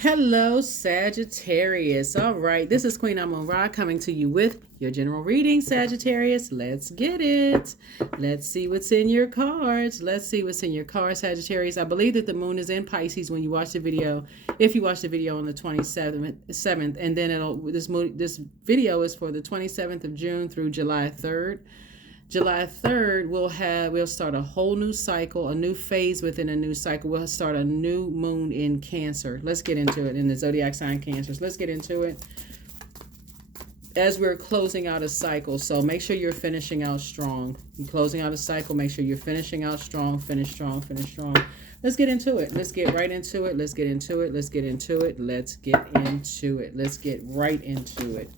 Hello, Sagittarius. All right, this is Queen Amun Ra coming to you with your general reading, Sagittarius. Let's get it. Let's see what's in your cards. Let's see what's in your cards, Sagittarius. I believe that the moon is in Pisces when you watch the video. If you watch the video on the 27th, and then this video is for the 27th of June through July 3rd. July 3rd, we'll start a whole new cycle, a new phase within a new cycle. We'll start a new moon in Cancer. Let's get into it in the Zodiac Sign Cancers. Let's get into it as we're closing out a cycle. So make sure you're finishing out strong. You're closing out a cycle. Make sure you're finishing out strong. Finish strong. Finish strong. Let's get into it. Let's get right into it. Let's get into it. Let's get into it. Let's get into it. Let's get right into it.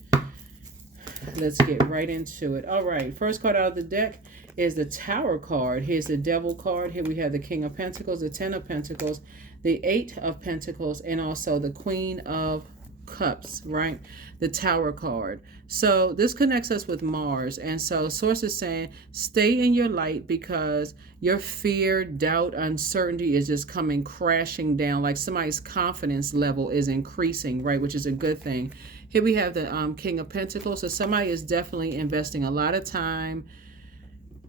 Let's get right into it. All right, first card out of the deck is the Tower card. Here's the Devil card. Here we have the King of Pentacles, the Ten of Pentacles, the Eight of Pentacles, and also the Queen of Cups, right? The Tower card. So this connects us with Mars. And so Source is saying, stay in your light because your fear, doubt, uncertainty is just coming crashing down. Like somebody's confidence level is increasing, right? Which is a good thing. Here we have the King of Pentacles. So somebody is definitely investing a lot of time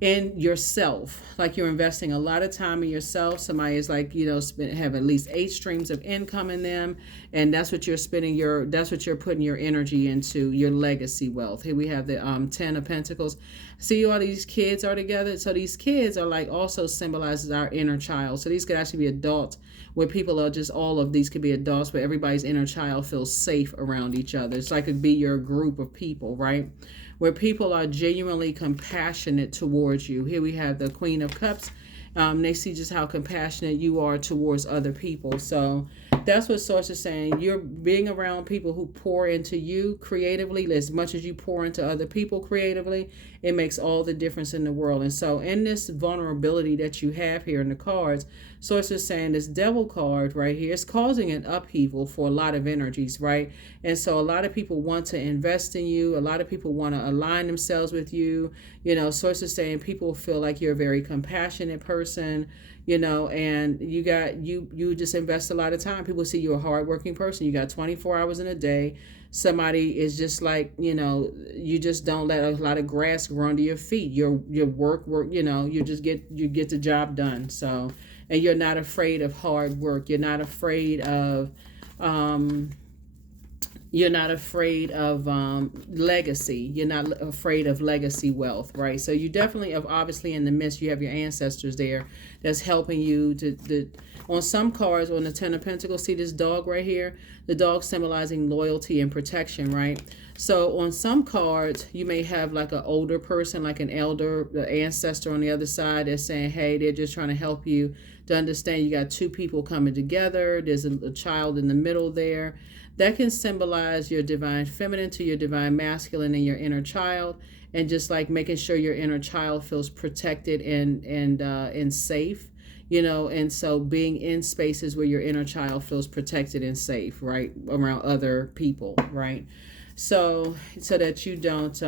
in yourself. Like you're investing a lot of time in yourself. Somebody is like, have at least 8 streams of income in them. And that's what you're that's what you're putting your energy into, your legacy wealth. Here we have the 10 of Pentacles. See, all these kids are together. So these kids are like also symbolizes our inner child. So these could actually be adults where people are just, all of these could be adults where everybody's inner child feels safe around each other. It's like it could be your group of people, right? Where people are genuinely compassionate towards you. Here we have the Queen of Cups. They see just how compassionate you are towards other people. So that's what Source is saying. You're being around people who pour into you creatively as much as you pour into other people creatively. It makes all the difference in the world. And so in this vulnerability that you have here in the cards, Source is saying this Devil card right here is causing an upheaval for a lot of energies, right? And so a lot of people want to invest in you. A lot of people want to align themselves with you. Source is saying people feel like you're a very compassionate person, and you just invest a lot of time. People see you're a hardworking person. You got 24 hours in a day. Somebody is just like, you just don't let a lot of grass grow under your feet. Your work, you get the job done. So, and you're not afraid of hard work. You're not afraid of, legacy. You're not afraid of legacy wealth, right? So you definitely have, obviously in the midst, you have your ancestors there that's helping you to on some cards, on the Ten of Pentacles, see this dog right here? The dog symbolizing loyalty and protection, right? So on some cards, you may have like an older person, like an elder, the ancestor on the other side that's saying, hey, they're just trying to help you to understand you got two people coming together. There's a child in the middle there. That can symbolize your divine feminine to your divine masculine and your inner child, and just like making sure your inner child feels protected and safe, and so being in spaces where your inner child feels protected and safe, right, around other people, right? So that you don't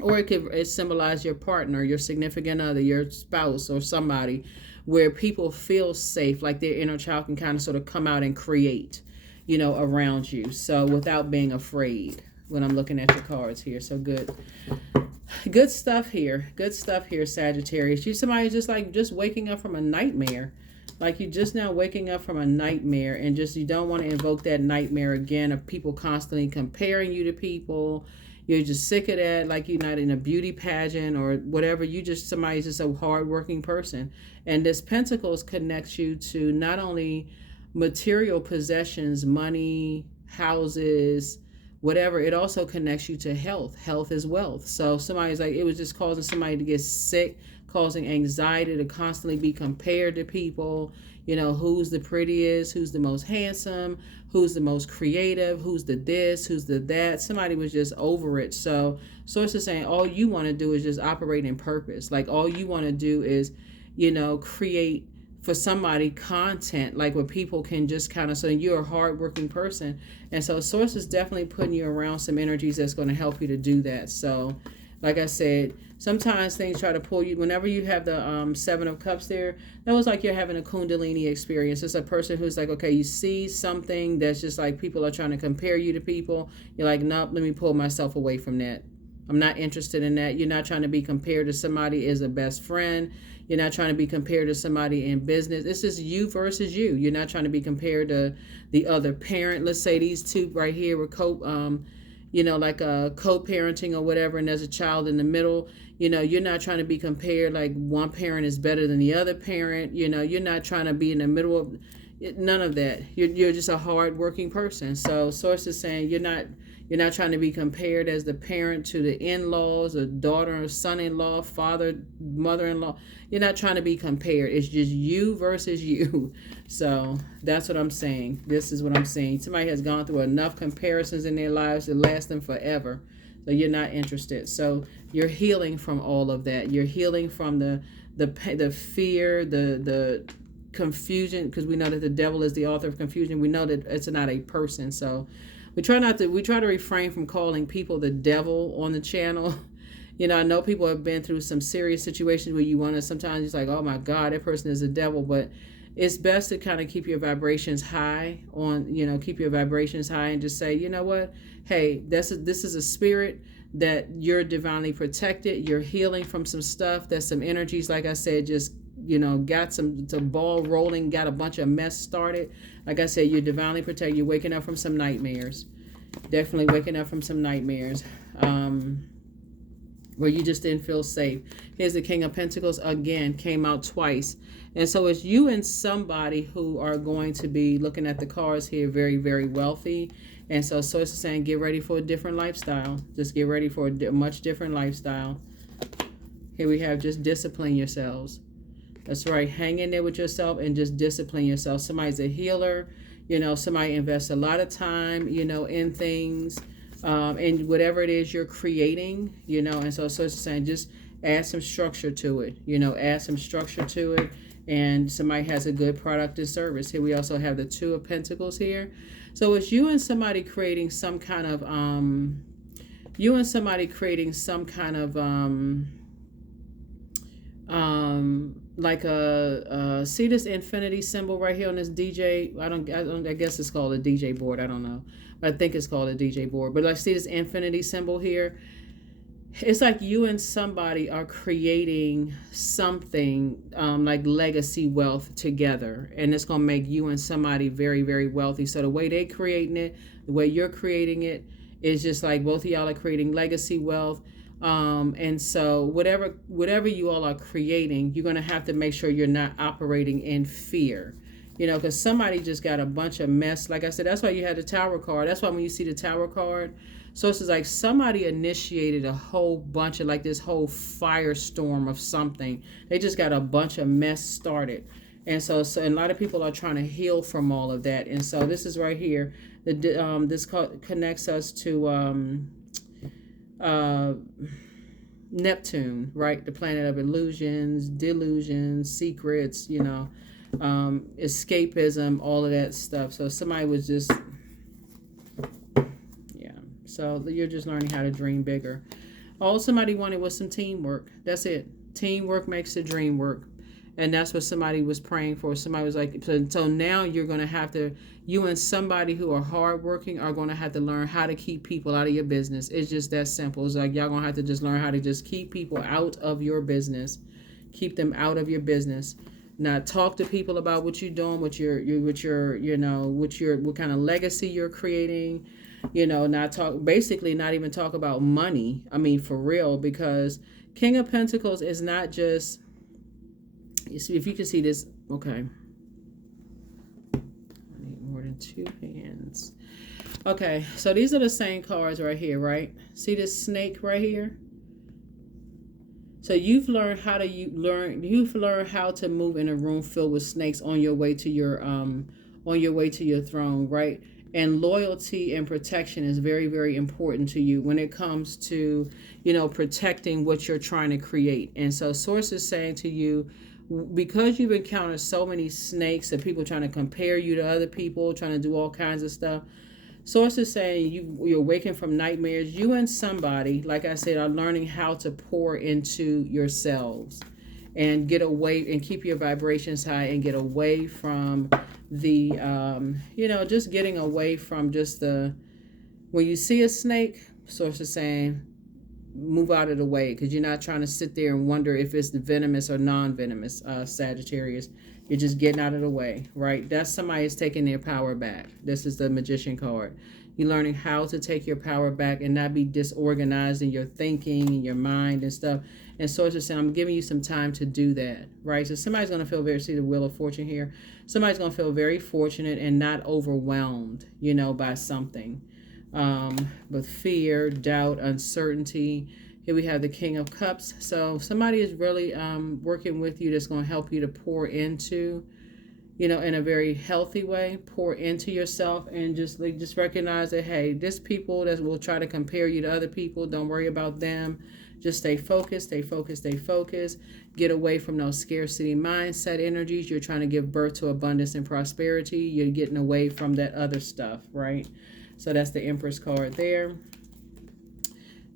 or it symbolize your partner, your significant other, your spouse, or somebody where people feel safe, like their inner child can kind of sort of come out and create, around you. So without being afraid, when I'm looking at your cards here. So good stuff here. Good stuff here, Sagittarius. You somebody just waking up from a nightmare. Like you just now waking up from a nightmare, and just you don't want to invoke that nightmare again of people constantly comparing you to people. You're just sick of that, like you're not in a beauty pageant or whatever. Somebody's just a hardworking person. And this Pentacles connects you to not only material possessions, money, houses, whatever. It also connects you to health. Health is wealth. So somebody's like, it was just causing somebody to get sick, causing anxiety to constantly be compared to people. Who's the prettiest, who's the most handsome, who's the most creative, who's the this, who's the that. Somebody was just over it. So Source is saying all you want to do is just operate in purpose. Like all you want to do is, create for somebody content, like where people can just kind of, so you're a hardworking person. And so Source is definitely putting you around some energies that's going to help you to do that. So Like I said, sometimes things try to pull you. Whenever you have the Seven of Cups there, that was like you're having a Kundalini experience. It's a person who's like, okay, you see something that's just like people are trying to compare you to people. You're like, nope, let me pull myself away from that. I'm not interested in that. You're not trying to be compared to somebody as a best friend. You're not trying to be compared to somebody in business. It's just you versus you. You're not trying to be compared to the other parent. Let's say these two right here were like a co-parenting or whatever, and there's a child in the middle. You're not trying to be compared like one parent is better than the other parent. You're not trying to be in the middle of none of that. You're just a hard-working person. So Source is saying you're not trying to be compared as the parent to the in-laws, or daughter or son-in-law, father, mother-in-law. You're not trying to be compared. It's just you versus you. So that's what I'm saying. This is what I'm saying. Somebody has gone through enough comparisons in their lives to last them forever. So you're not interested. So you're healing from all of that. You're healing from the fear, the confusion, because we know that the devil is the author of confusion. We know that it's not a person. So we try to refrain from calling people the devil on the channel. I know people have been through some serious situations where you want to, sometimes it's like, oh my God, that person is a devil. But it's best to kind of keep your vibrations high keep your vibrations high and just say, you know what? Hey, this is a spirit that you're divinely protected. You're healing from some stuff. That's some energies, like I said, just got some ball rolling, got a bunch of mess started. Like I said, you're divinely protected. You're waking up from some nightmares. Definitely waking up from some nightmares where you just didn't feel safe. Here's the King of Pentacles again, came out twice. And so it's you and somebody who are going to be, looking at the cards here, very, very wealthy. And so Source is saying, get ready for a different lifestyle. Just get ready for a much different lifestyle. Here we have, just discipline yourselves. That's right. Hang in there with yourself and just discipline yourself. Somebody's a healer. Somebody invests a lot of time, in things, and whatever it is you're creating, and so it's saying just add some structure to it, add some structure to it. And somebody has a good product and service. Here we also have the Two of Pentacles here. So it's you and somebody creating some kind of, like see this infinity symbol right here on this DJ. I guess it's called a DJ board. I don't know, but I think it's called a DJ board. But I see this infinity symbol here. It's like you and somebody are creating something like legacy wealth together, and it's gonna make you and somebody very, very wealthy. So the way they're creating it, the way you're creating it, is just like both of y'all are creating legacy wealth. And so whatever you all are creating, you're going to have to make sure you're not operating in fear, because somebody just got a bunch of mess. Like I said, that's why you had the Tower card. That's why when you see the Tower card, so it's like somebody initiated a whole bunch of like this whole firestorm of something. They just got a bunch of mess started. And so a lot of people are trying to heal from all of that. And so this is right here. This connects us to Neptune, right? The planet of illusions, delusions, secrets, escapism, all of that stuff. So somebody was just, so you're just learning how to dream bigger. All somebody wanted was some teamwork. That's it. Teamwork makes the dream work. And that's what somebody was praying for. Somebody was like, so now you're going to have to, you and somebody who are hardworking are going to have to learn how to keep people out of your business. It's just that simple. It's like y'all going to have to just learn how to just keep people out of your business. Keep them out of your business. Not talk to people about what you're doing, what kind of legacy you're creating. Not even talk about money. I mean, for real, because King of Pentacles is not just, you see, if you can see this, okay. I need more than two hands. Okay, so these are the same cards right here, right? See this snake right here? So you've learned how to move in a room filled with snakes on your way to your throne, right? And loyalty and protection is very, very important to you when it comes to, protecting what you're trying to create. And so Source is saying to you, because you've encountered so many snakes and people trying to compare you to other people, trying to do all kinds of stuff, Source is saying you're waking from nightmares. You and somebody, like I said, are learning how to pour into yourselves and get away and keep your vibrations high and get away from the, just getting away from just the, when you see a snake, Source is saying, move out of the way, because you're not trying to sit there and wonder if it's the venomous or non-venomous, Sagittarius. You're just getting out of the way, right? That's somebody is taking their power back. This is the Magician card. You're learning how to take your power back and not be disorganized in your thinking and your mind and stuff. And Source is saying, I'm giving you some time to do that, right? So somebody's going to feel very, see the Wheel of Fortune here. Somebody's going to feel very fortunate and not overwhelmed, by something. With fear, doubt, uncertainty. Here we have the King of Cups. So somebody is really working with you that's going to help you to pour into, in a very healthy way, pour into yourself and just recognize that, hey, this people that will try to compare you to other people, don't worry about them. Just stay focused, stay focused, stay focused. Get away from those scarcity mindset energies. You're trying to give birth to abundance and prosperity. You're getting away from that other stuff, right? So that's the Empress card there.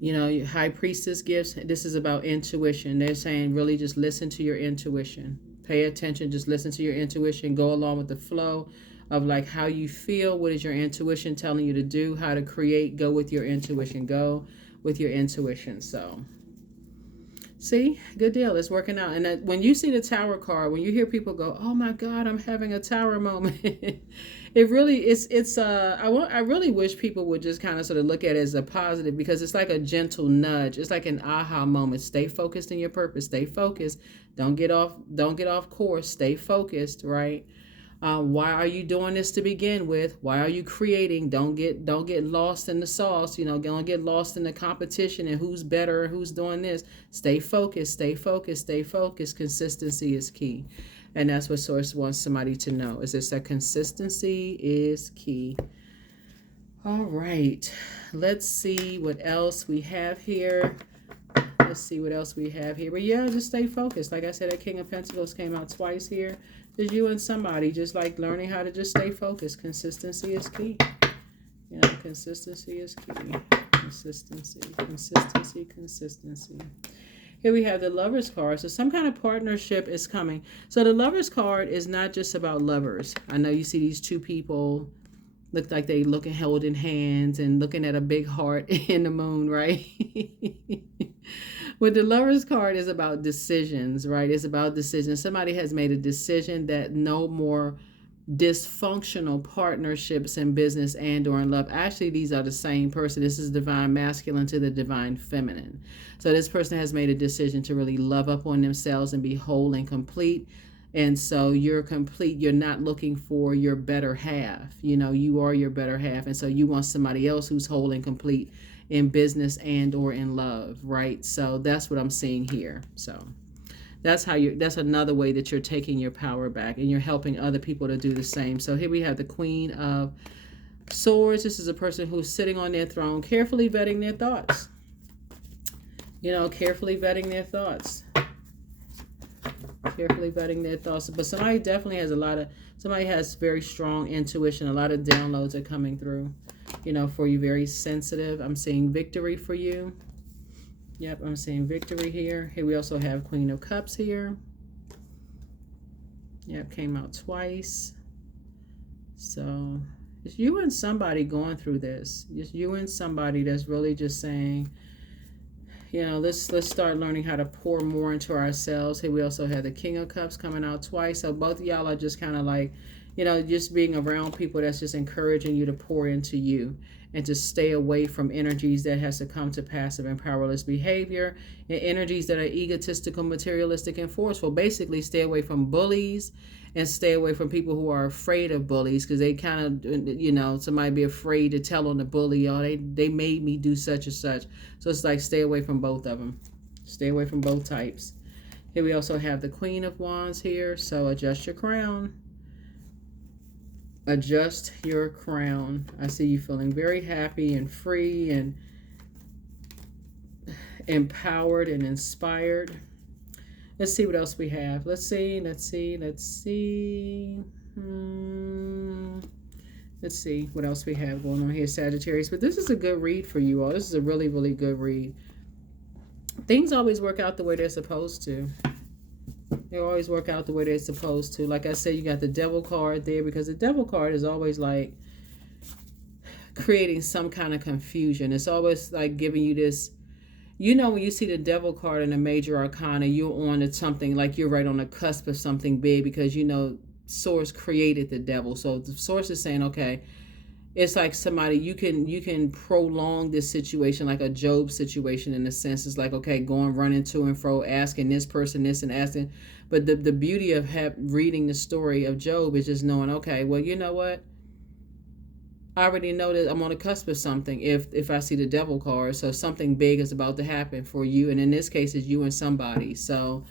High Priestess gifts. This is about intuition. They're saying really just listen to your intuition. Pay attention. Just listen to your intuition. Go along with the flow of like how you feel. What is your intuition telling you to do? How to create. Go with your intuition. Go with your intuition. So see, good deal. It's working out. And when you see the Tower card, when you hear people go, oh my God, I'm having a Tower moment. It really I really wish people would just kind of sort of look at it as a positive, because it's like a gentle nudge. It's like an aha moment. Stay focused in your purpose. Stay focused. Don't get off course. Stay focused, right? Why are you doing this to begin with? Why are you creating? Don't get lost in the sauce. Don't get lost in the competition and who's better, who's doing this. Stay focused, stay focused, stay focused. Consistency is key. And that's what Source wants somebody to know, is that consistency is key. All right. Let's see what else we have here. Let's see what else we have here. But yeah, just stay focused. Like I said, that King of Pentacles came out twice here. Just you and somebody, just like learning how to just stay focused. Consistency is key. Consistency is key. Consistency, consistency, consistency. Here we have the Lovers card. So some kind of partnership is coming. So the Lovers card is not just about lovers. I know you see these two people look like they looking holding hands and looking at a big heart in the moon, right? But the Lovers card is about decisions, right? It's about decisions. Somebody has made a decision that no more dysfunctional partnerships in business and or in love. Actually, these are the same person. This is divine masculine to the divine feminine. So this person has made a decision to really love up on themselves and be whole and complete. And so you're complete. You're not looking for your better half. You are your better half. And so you want somebody else who's whole and complete in business and or in love, right? So that's what I'm seeing here. So that's another way that you're taking your power back and you're helping other people to do the same. So here we have the Queen of Swords. This is a person who's sitting on their throne, carefully vetting their thoughts. Carefully vetting their thoughts. Carefully vetting their thoughts. But somebody definitely has somebody has very strong intuition. A lot of downloads are coming through, for you. Very sensitive. I'm seeing victory for you. Yep, I'm seeing victory here. Here we also have Queen of Cups here. Yep, came out twice. So it's you and somebody going through this. It's you and somebody that's really just saying, let's start learning how to pour more into ourselves. Here we also have the King of Cups coming out twice. So both of y'all are just kind of like, just being around people that's just encouraging you to pour into you and to stay away from energies that has to come to passive and powerless behavior and energies that are egotistical, materialistic, and forceful. Basically, stay away from bullies and stay away from people who are afraid of bullies, because they kind of, somebody be afraid to tell on the bully, oh, they made me do such and such. So it's like stay away from both of them. Stay away from both types. Here we also have the Queen of Wands here. So adjust your crown. Adjust your crown. I see you feeling very happy and free and empowered and inspired. Let's see what else we have. Let's see. Let's see what else we have going on here, Sagittarius. But this is a good read for you all. This is a really, really good read. Things always work out the way they're supposed to. They always work out the way they're supposed to. Like I said, you got the devil card there, because the devil card is always like creating some kind of confusion. It's always like giving you this, you know, when you see the devil card in a major arcana, you're on to something, like you're right on the cusp of something big, because you know source created the devil. So the source is saying, okay, it's like somebody, you can prolong this situation, like a Job situation, in a sense. It's like, okay, going running to and fro, asking this person this and asking. But the beauty of reading the story of Job is just knowing, okay, well, you know what, I already know that I'm on the cusp of something if I see the devil card. So something big is about to happen for you, and in this case it's you and somebody. So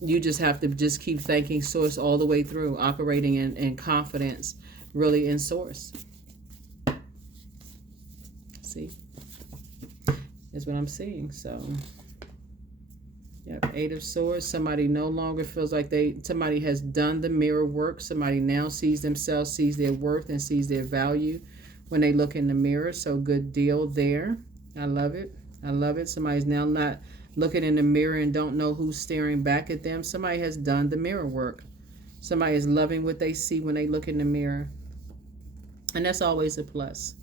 you just have to just keep thanking source all the way through, operating in confidence, really in source. See, is what I'm seeing. So yep, 8 of Swords. Somebody no longer feels like somebody has done the mirror work. Somebody now sees themselves, sees their worth, and sees their value when they look in the mirror. So good deal there. I love it. I love it. Somebody's now not looking in the mirror and don't know who's staring back at them. Somebody has done the mirror work. Somebody is loving what they see when they look in the mirror. And that's always a plus.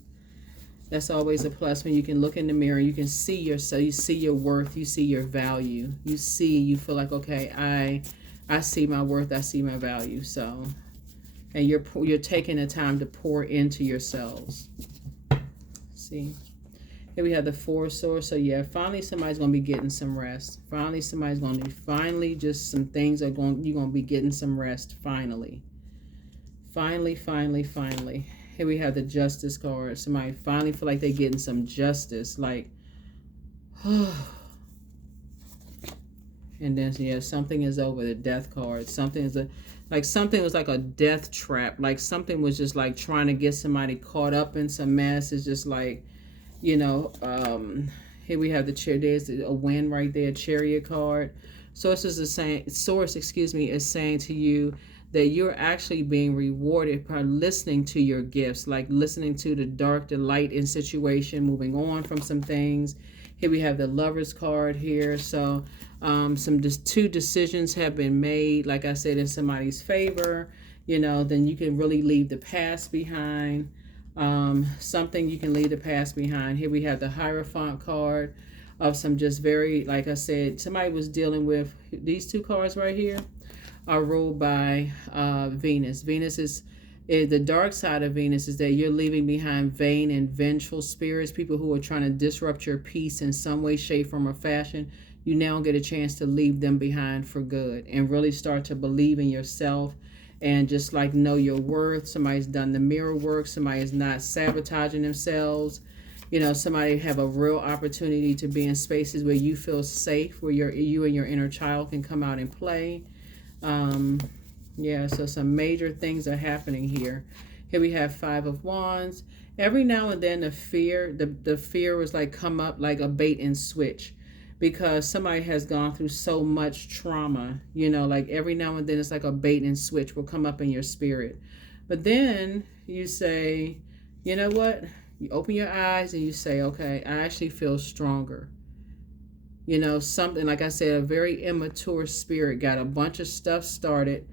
That's always a plus, when you can look in the mirror, you can see yourself, you see your worth, you see your value. You feel like, okay, I see my worth, I see my value. So, and you're taking the time to pour into yourselves. See, here we have the 4 of Swords. So yeah, finally somebody's going to be getting some rest. Finally somebody's going to be, just some things you're going to be getting some rest, finally. Finally. Here we have the Justice card. Somebody finally feel like they're getting some justice. Like, and then, yeah, something is over. The Death card. Something is something was like a death trap. Like something was just like trying to get somebody caught up in some mess. It's just like, you know, here we have the chair. There's a wind right there, Chariot card. Source is saying to you that you're actually being rewarded by listening to your gifts, like listening to the dark, the light in situation, moving on from some things. Here we have the Lovers card here. So two decisions have been made, like I said, in somebody's favor. You know, then you can really leave the past behind. Something you can leave the past behind. Here we have the Hierophant card of some just very, like I said, somebody was dealing with these 2 cards right here. Are ruled by Venus. Venus is the dark side of Venus, is that you're leaving behind vain and vengeful spirits, people who are trying to disrupt your peace in some way, shape, form, or fashion. You now get a chance to leave them behind for good and really start to believe in yourself and just like know your worth. Somebody's done the mirror work. Somebody is not sabotaging themselves. You know, somebody have a real opportunity to be in spaces where you feel safe, where you and your inner child can come out and play. Yeah, so some major things are happening here. Here we have 5 of Wands. Every now and then the fear was like come up like a bait and switch, because somebody has gone through so much trauma, you know, like every now and then it's like a bait and switch will come up in your spirit. But then you say, you know what? You open your eyes and you say, okay, I actually feel stronger. You know, something, like I said, a very immature spirit got a bunch of stuff started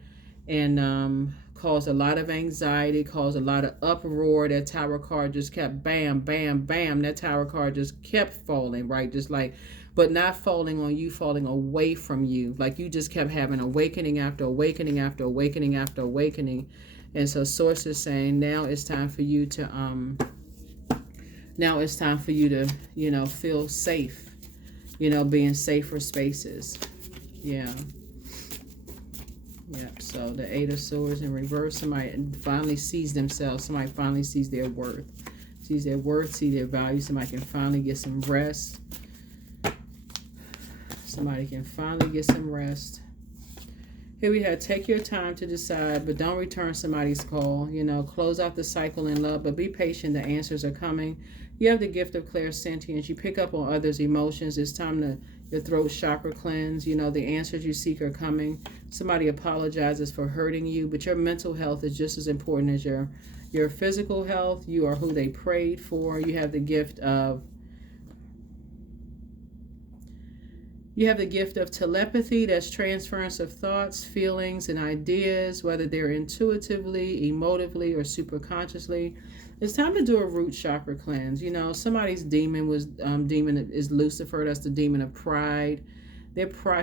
and caused a lot of anxiety, caused a lot of uproar. That Tower card just kept bam, bam, bam. That Tower card just kept falling, right? Just like, but not falling on you, falling away from you. Like you just kept having awakening after awakening after awakening after awakening. And so Source is saying now it's time for you to, you know, feel safe. You know, be in safer spaces. Yeah. Yep. So the 8 of Swords in reverse. Somebody finally sees themselves. Somebody finally sees their worth. Sees their worth, see their value. Somebody can finally get some rest. Somebody can finally get some rest. Here we have take your time to decide, but don't return somebody's call. You know, close out the cycle in love, but be patient. The answers are coming. You have the gift of clairsentience. You pick up on others' emotions. It's time to, Your throat chakra cleanse. You know, the answers you seek are coming. Somebody apologizes for hurting you, but your mental health is just as important as your physical health. You are who they prayed for. You have the gift of telepathy. That's transference of thoughts, feelings, and ideas, whether they're intuitively, emotively, or superconsciously. It's time to do a root chakra cleanse. You know, somebody's demon is Lucifer. That's the demon of pride.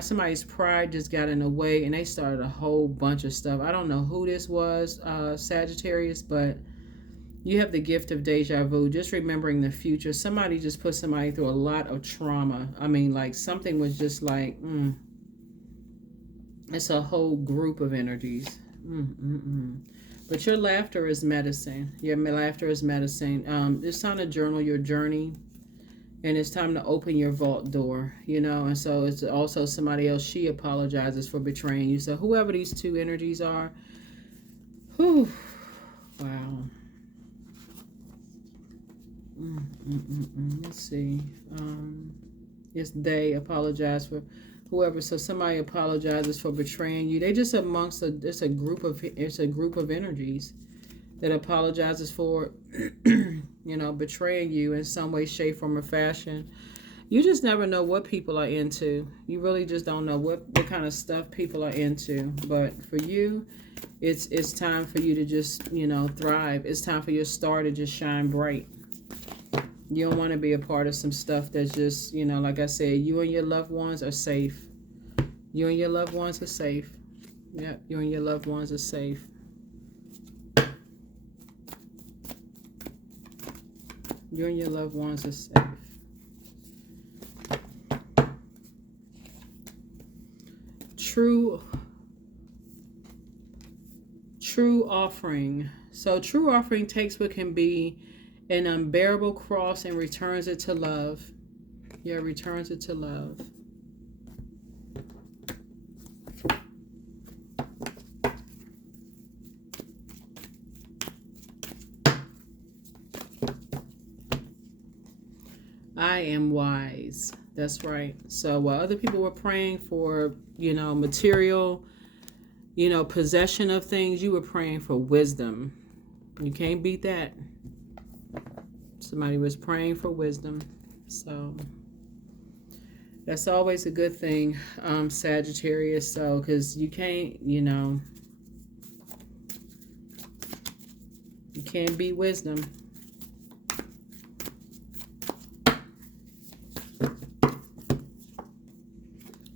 Somebody's pride just got in the way, and they started a whole bunch of stuff. I don't know who this was, Sagittarius, but you have the gift of deja vu, just remembering the future. Somebody just put somebody through a lot of trauma. I mean, like something was just like, it's a whole group of energies. But your laughter is medicine. Your laughter is medicine. It's time to journal your journey. And it's time to open your vault door, you know. And so it's also somebody else. She apologizes for betraying you. So whoever these two energies are, whew, wow. Let's see. Yes, they apologize for whoever. So somebody apologizes for betraying you. They just it's a group of energies that apologizes for, you know, betraying you in some way, shape, form, or fashion. You just never know what people are into. You really just don't know what kind of stuff people are into. But for you, it's time for you to just, you know, thrive. It's time for your star to just shine bright. You don't want to be a part of some stuff that's just, you know, like I said, you and your loved ones are safe. You and your loved ones are safe. Yep, you and your loved ones are safe. You and your loved ones are safe. True offering. So true offering takes what can be an unbearable cross and returns it to love. Yeah, returns it to love. I am wise. That's right. So while other people were praying for, you know, material, you know, possession of things, you were praying for wisdom. You can't beat that. Somebody was praying for wisdom. So that's always a good thing, Sagittarius. So, because you can't, you know, you can't beat wisdom.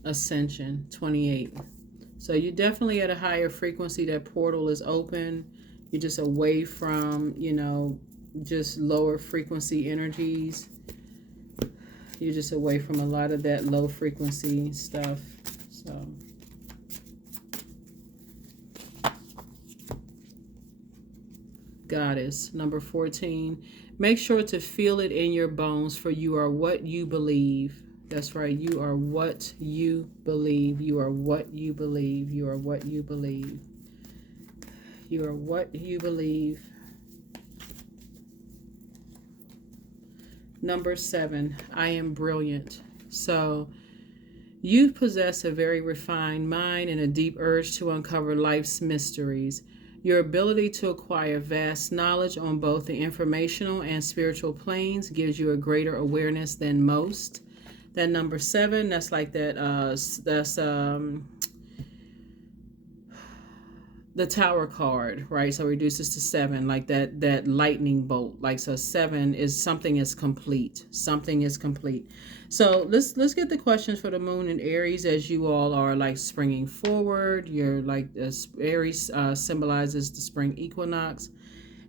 Ascension 28. So you're definitely at a higher frequency. That portal is open. You're just away from, you know, just lower frequency energies. You're just away from a lot of that low frequency stuff. So Goddess number 14. Make sure to feel it in your bones, for you are what you believe. That's right. You are what you believe. You are what you believe. You are what you believe. You are what you believe. Number 7. I am brilliant. So you possess a very refined mind and a deep urge to uncover life's mysteries. Your ability to acquire vast knowledge on both the informational and spiritual planes gives you a greater awareness than most. That number 7, that's like that, that's the Tower card, right? So it reduces to 7, like that lightning bolt. Like, so 7 is something is complete. Something is complete. So let's get the questions for the moon and Aries as you all are like springing forward. You're like, Aries symbolizes the spring equinox.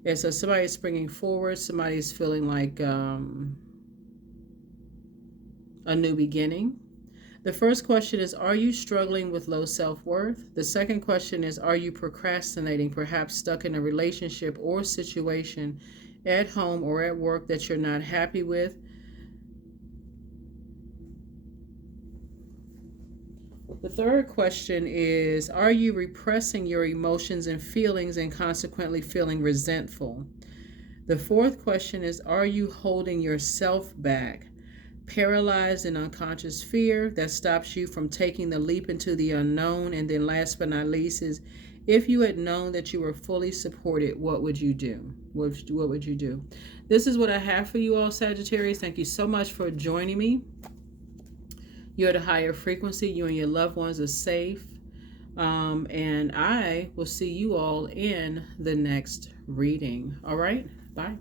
And so somebody's springing forward. Somebody's feeling like a new beginning. The first question is, are you struggling with low self-worth? The second question is, are you procrastinating, perhaps stuck in a relationship or situation at home or at work that you're not happy with? The third question is, are you repressing your emotions and feelings and consequently feeling resentful? The fourth question is, are you holding yourself back? paralyzed in unconscious fear that stops you from taking the leap into the unknown. And then last but not least is, if you had known that you were fully supported, what would you do? What would you do? This is what I have for you all, Sagittarius. Thank you so much for joining me. You're at a higher frequency. You and your loved ones are safe. And I will see you all in the next reading. All right? Bye.